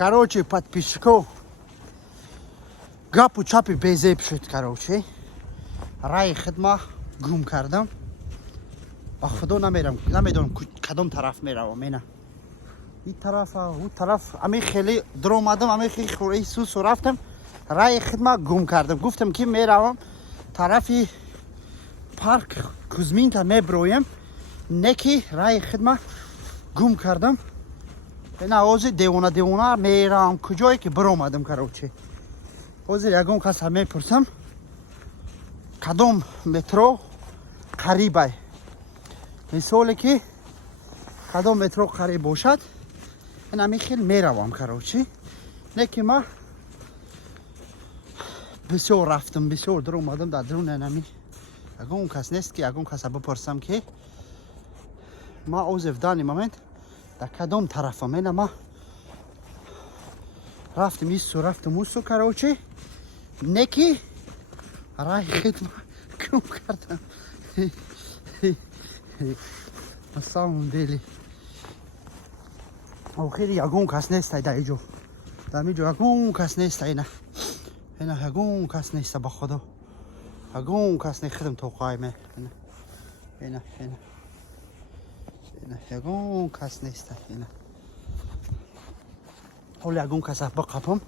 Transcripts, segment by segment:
Короче, подписчиков. Гапу чапи безеб шуд, короче. Рай хидма гум кардам. ба худо намедонам кадом тараф меравам мена. این طرف اون طرف امی خیلی در اومدم امی خیلی خوری سوس رفتم رای خدمت گم کردم گفتم که میروم طرفی پارک کوزمینکا میبرویم نکی رای خدمت گم کردم این اوزی دیوانه میرم کجایی که بر اومدم کروچه اوزی یگم کس همه پرسم کدام مترو قریبه مثالی که کدام مترو قریب باشد این همی خیلی میروم کروچی نه که ما بسیار رفتم بسیار در اومدم در درون اینمی اگه اون کس نیست که اگه اون کس بپرسم که ما اوزف دانی مومنت در کدام طرفم اینه ما رفتم ایسو رفتم اوسو کروچی نه که رای خدمت کم کردم سامون دیلی آخری یگون کس نیست در اینجا در اینجا یگون کس نیست اینه یگون کس نیست با خدا یگون کس نیست خدم تو قایمه اینه یگون کس نیست اینه حالا یگون کس با قپم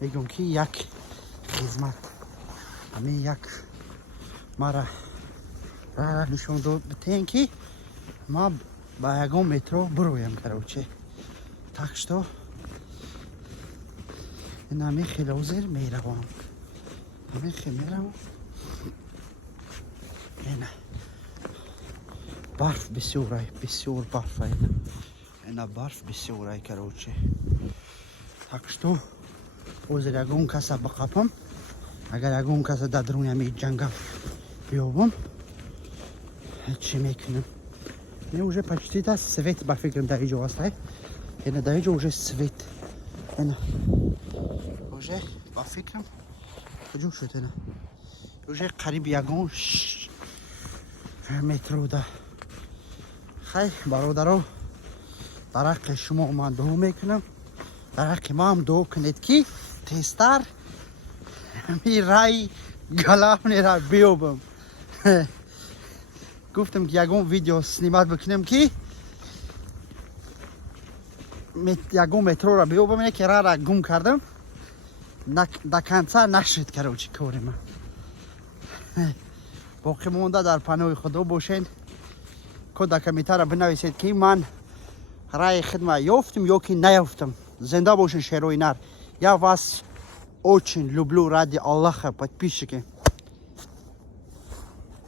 میگم که یک خدمت همین یک مرا را نشون داد بتین که ما با یگون مترو برویم کروچه так что нами хилозер меравам ами химерам ина барф бисёрай бисёр барф ина барф бисёрай короче так что озер ягон каса бақапам агар ягон каса дар дуруни ами ҷангал биёбам чӣ мекунам ин уже почти да свет ба фикрам дар иҷо ҳаст это даже уже свет. Это уже по фикрам. Хочу что это. Уже قریب یگان مترو ده. خیلی برادرو در حق شما من دعا میکنم. در حق ما هم دعا کنید که تیزتر می رای گلامنی را بیابم. گفتم که یگان ویدیو سنیمت بکنم که یگون مترو را بیابم اینه که را گم کردم در کنسا نشد کروچی کاری من باقی مونده در پناه خدا باشین که در کمیته را بنویسید که من رای خدمت یافتم یا که نیافتم زنده باشین شیروی نر я вас очень люблю ради Аллаха подписчики